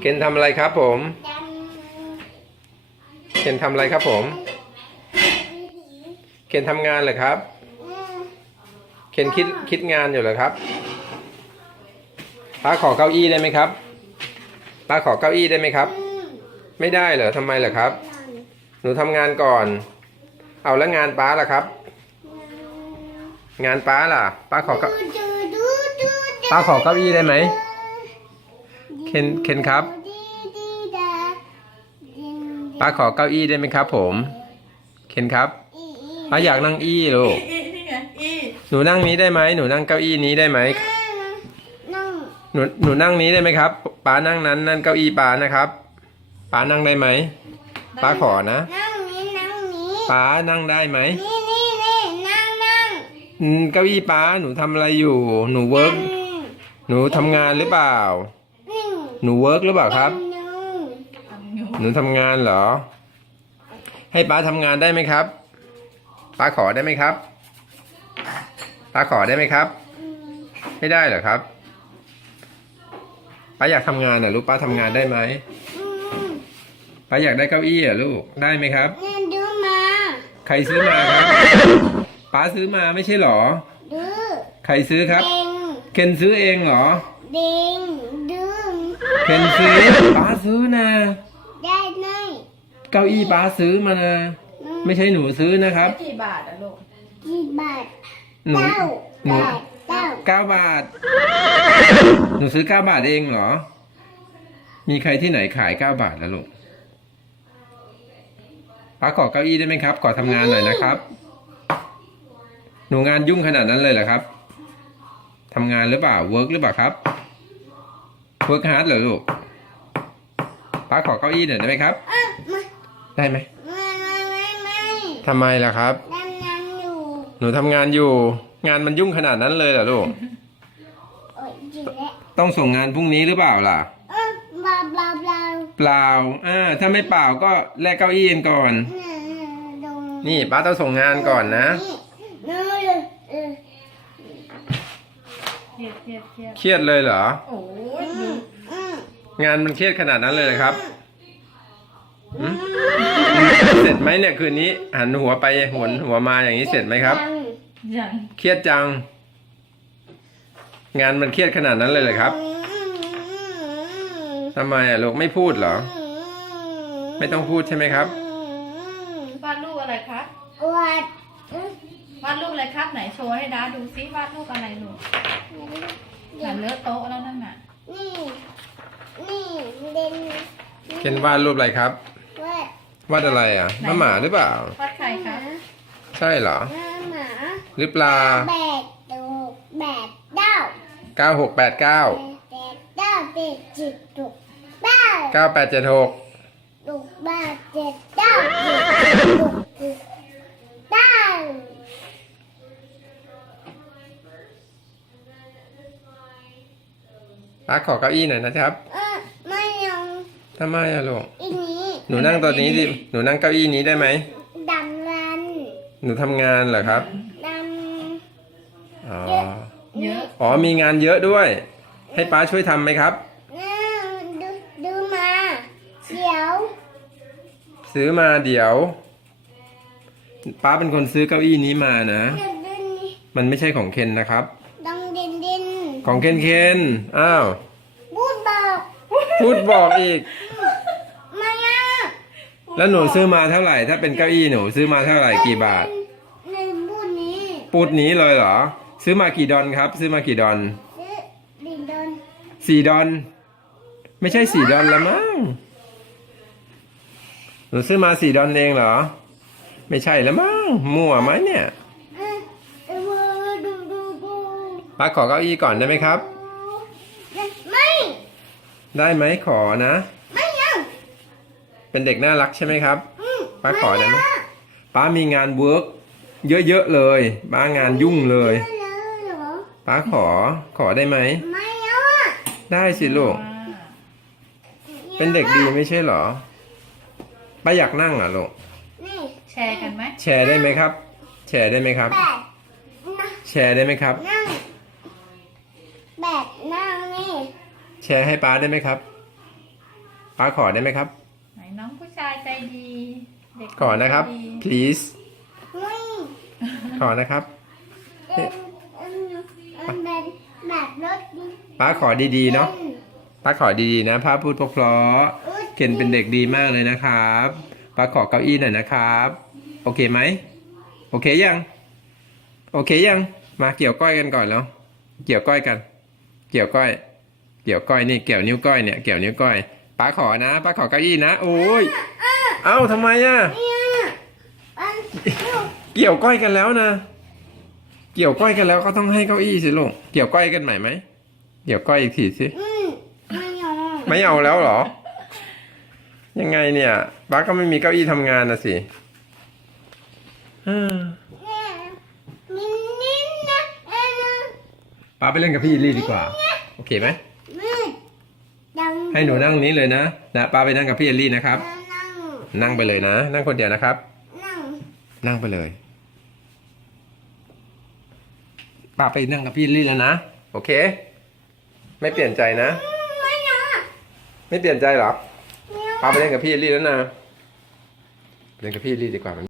เคนทำอะไรครับ ผมเคนทำอะไรครับ ผม เคนทำงานเหรอครับ เคนคิดคิดงานอยู่เหรอครับป้าขอเก้าอี้ได้ไหมครับป้าขอเก้าอี้ได้ไหมครับ ไม่ได้เหรอทำไมเหรอครับ หนูทำงานก่อน เอาแล้วงานป้าล่ะครับ งานป้าล่ะป้าขอเก้าป้าขอเก้าอี้ได้ไหม คนเคนครับป้าขอเก้าอี้ได้ไหมครับ ผม เคนครับป้าอยากนั่งอี้ลูกอีนี่ไงอีหนูนั่งนี้ได้ไหมหนูนั่งเก้าอี้นี้ได้ไหมนั่งหนูหนูนั่งนี้ได้ไหมครับป้านั่งนั้นนั่นเก้าอี้ป้านะครับป้านั่งได้ไหมป้าขอนะนั่งนี้นั่งนี้ป้านั่งได้ไหมนี่นี่นี่นั่งนั่งอืมเก้าอี้ป้าหนูทำอะไรอยู่ หนูเวิร์กหนูทำงานหรือเปล่านั่ง หนูเวิร์กหรือเปล่าครับนั่งทำอยู่หนูทำงานเหรอ ให้ป้าทำงานได้ไหมครับ ป้าขอได้ไหมครับ ป้าขอได้ไหมครับ ไม่ได้เหรอครับ ป้าอยากทำงานเหรอลูกป้าทำงานได้ไหมอืมป้าอยากได้เก้าอี้เหรอลูก ได้ไหมครับนี่ดูมา ใครซื้อมาครับ ป้าซื้อมาไม่ใช่เหรอดูใครซื้อครับ เด้งเคนซื้อเองเหรอ เด้งดู เคนซื้อป้าซื้อนะ ได้ไหมเก้าอี้ป้าซื้อมานะ ไม่ใช่หนูซื้อนะครับ กี่บาทอะลูกกี่บาทหนูเก้าหนูบาทเก้าเก้าบาท หนูซื้อเก้าบาทเองเหรอ มีใครที่ไหนขายเก้าบาทแล้วลูกป้าขอเก้าอี้ได้ไหมครับขอทำงานหน่อยนะครับ หนูงานยุ่งขนาดนั้นเลยเหรอครับทำงานหรือเปล่าเวิร์กหรือเปล่าครับ เวิร์กฮาร์ดเหรอลูกป้าขอเก้าอี้หน่อยได้ไหมครับอ้ยมาได้ไหมไม่ไม่ไม่ไม่ทำไมล่ะครับ ดำน้ำอยู่หนูทำงานอยู่ งานมันยุ่งขนาดนั้นเลยเหรอลูก โอ้ยจิแล้วต้องส่งงานพรุ่งนี้หรือเปล่าล่ะ เอ้ยบลาบลาบลาเปล่าอ่าถ้าไม่เปล่าก็แลกเก้าอี้กันก่อน เนี่ยตรงนี่ป้าต้องส่งงานก่อนนะเลยเออ เครียดเครียดเครียดเครียดเลยเหรอ โอ้ย งานมันเครียดขนาดนั้นเลยเหรอครับหืมเสร็จไหมเนี่ยคืนนี้หันหัวไปหันหัวมาอย่างนี้เสร็จไหมครับ ยังเครียดจัง งานมันเครียดขนาดนั้นเลยเหรอครับทำไมอะลูกไม่พูดเหรอ ไม่ต้องพูดใช่ไหมครับ วาดรูปอะไรครับวัดวาดรูปอะไรครับไหนโชว์ให้ด้าดูซิวาดรูปอะไรลูกหันเลอะโต๊ะแล้วนั่นน่ะ นี่นี่เด่น เคนวาดรูปอะไรครับวัดวาดอะไรอะน้าหมาหรือเปล่า วาดใครครับใช่เหรอ หน้าหมาหรือเปล่าแบกตูแบกเต้าเก้าหกแปดเก้าแบกเต้าเป็ดจิตตุกเต้าเก้าแปดเจ็ดหกตุกบาเจ็ดเต้าเป็ดตุกตุกเต้าป้าขอเก้าอี้หน่อยนะครับ เออไม่ยอม ทำไมอะลูก อีนี้หนูนั่งตัวนี้ดิ หนูนั่งเก้าอี้นี้ได้ไหม ดำรันหนูทำงานเหรอครับดอ๋อ เยอะ อ๋อมีงานเยอะด้วย ให้ป้าช่วยทำไหมครับำน่าดูดูมาเขียวซื้อมาเดี๋ยว ป้าเป็นคนซื้อเก้าอี้นี้มานะ เดินดินมันไม่ใช่ของเคนนะครับดังดินดินของเคนเคน อ้าวพูดบอก พูดบอกอีกมาอะแล้วหนูซื้อมาเท่าไหร่ ถ้าเป็นเก้าอี้หนูซื้อมาเท่าไหร่กี่บาท ในพูดนี้ปูดนี้เลยเหรอ ซื้อมากี่ดอนครับ ซื้อมากี่ดอนซื้อดินดนสี่ดอน ไม่ใช่สี่ดอนละมั้งหนูซื้อมาสี่ดอนเองเหรอ ไม่ใช่ละมั้งมั่วไหมเนี่ยเออเออดูดูดู ป้าขอเก้าอี้ก่อนได้ไหมครับไม่ ได้ไหมขอนะ ไม่ยังเป็นเด็กน่ารักใช่ไหมครับ อืมป้าขอได้ไหมป้ามีงานเวิร์กเยอะๆเลยป้างานยุ่งเลย ไม่เลยเหรอป้าขอขอได้ไหม ไม่เอาอะได้สิลูกอ่าเป็นเด็กดีไม่ใช่เหรอป้าอยากนั่งเหรอะลูก นี่แชร์กันไหมแชร์ได้ไหมครับ แชร์ได้ไหมครับแบกนะแชร์ได้ไหมครับ นั่งแบกนั่งนี่ แชร์ให้ป้าได้ไหมครับป้าขอได้ไหมครับไหนน้องผู้ชายใจดีเด็กขอนะครับ ใจดี please ไม่ขอนะครับ เอ็นเอ็นเอ็นเป็นแบบรถดิป้าขอดีๆเนาะป้าขอดีๆนะป้าพูดเพราะๆเคนเป็นเด็กดีมากเลยนะครับป้าขอเก้าอี้หน่อยนะครับ โอเคไหมโอเคยัง โอเคยัง มาเกี่ยวก้อยกันก่อนแล้ว เกี่ยวก้อยกัน เกี่ยวก้อย เกี่ยวก้อยนี่เกี่ยวนิ้วก้อยเนี่ยเกี่ยวนิ้วก้อยป้าขอนะป้าขอเก้าอี้นะโอ้ยเอ้าทำไมอะเนี่ยอันลูกเกี่ยวก้อยกันแล้วนะ เกี่ยวก้อยกันแล้วก็ต้องให้เก้าอี้สิลูกเกี่ยวก้อยกันใหม่ไหมเกี่ยวก้อยอีกทีสิอืมไม่เอาไม่เอาแล้วเหรอ ยังไงเนี่ยป้าก็ไม่มีเก้าอี้ทำงานนะสิอืมเนี่ยมินนินนะเอ็นนะป้าไปเล่นกับพี่ลี่ดีกว่า โอเคไหมมืดดัง ให้หนูนั่งนี้เลยนะนะป้าไปนั่งกับพี่เอลลี่นะครับ นั่ง นั่งไปเลยนะ นั่งคนเดียวนะครับ นั่ง นั่งไปเลยป้าไปนั่งกับพี่เอลลี่แล้วนะ โอเค ไม่เปลี่ยนใจนะ ไม่เอาไม่เปลี่ยนใจเหรอไม่เอาป้าไปเล่นกับพี่เอลลี่แล้วนะเล่นกับพี่เอลลี่ดีกว่า